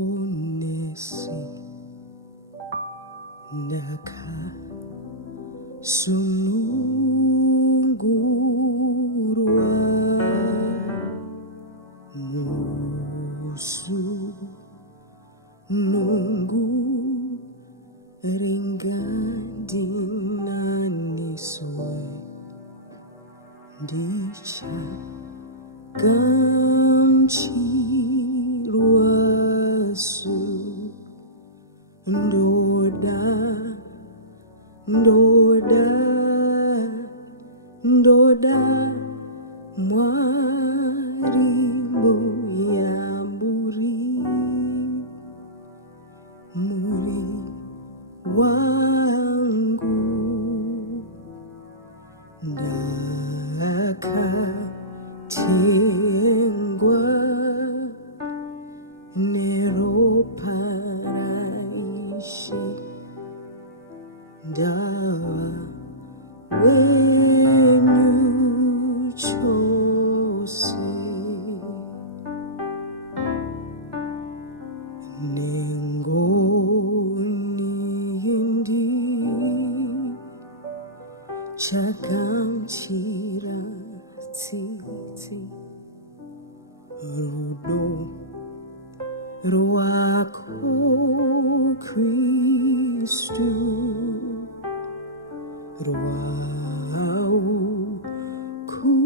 unomuponesi sunungurwa musu nungu ringadinaniswe dicha gamchirwasu ndoda mwarimu ya muri wangu ndakatengwa neroparaishi ndawa wenyu chose nengoni chakamchira tsitsi rudo rwako Kristu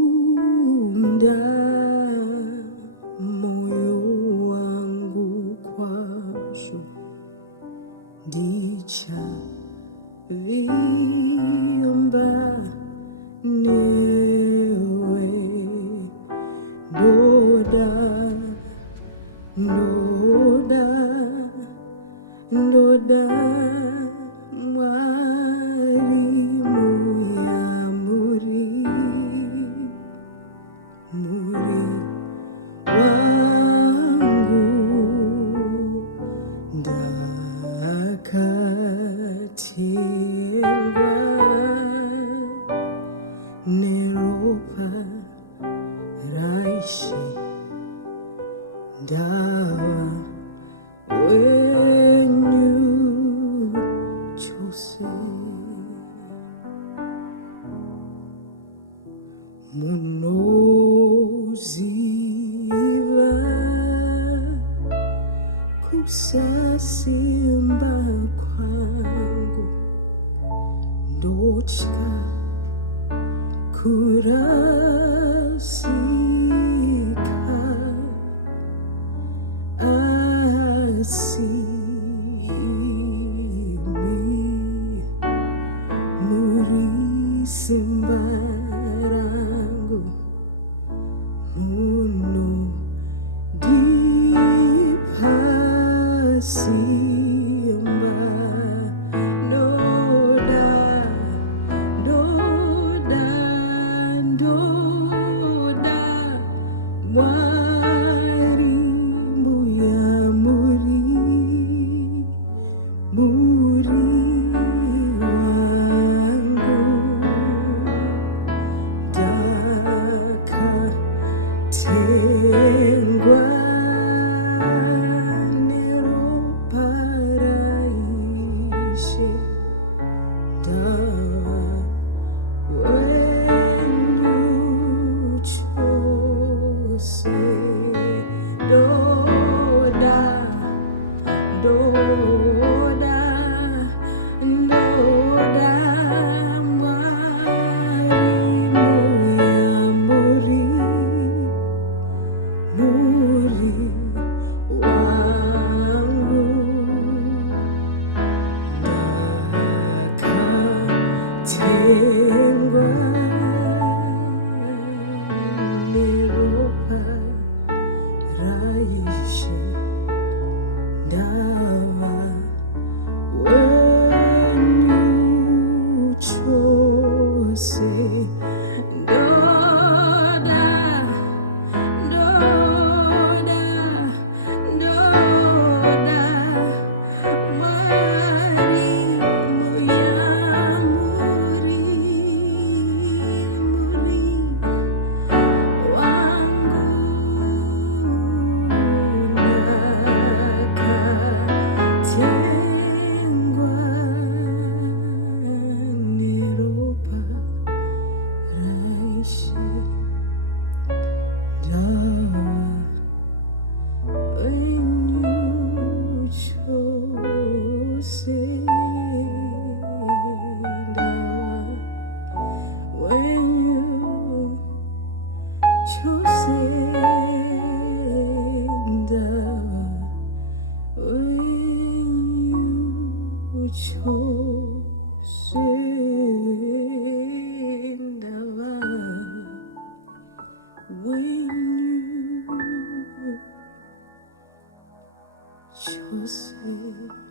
rwaukunda moyo wangu kwazvo ndichavimba newe ndoda mwarimu ya muri wangu ndakatengwa neroparaishi ndawa wenyu chose munoziva kusasimba kwangu ndotya kurasika muri simba rangu muno dipasimba ndoda mwarimu ya muri wangu ndakatengwa neroparaishi ndawa wenyu chose ndoda mwarimu ya muri Chosen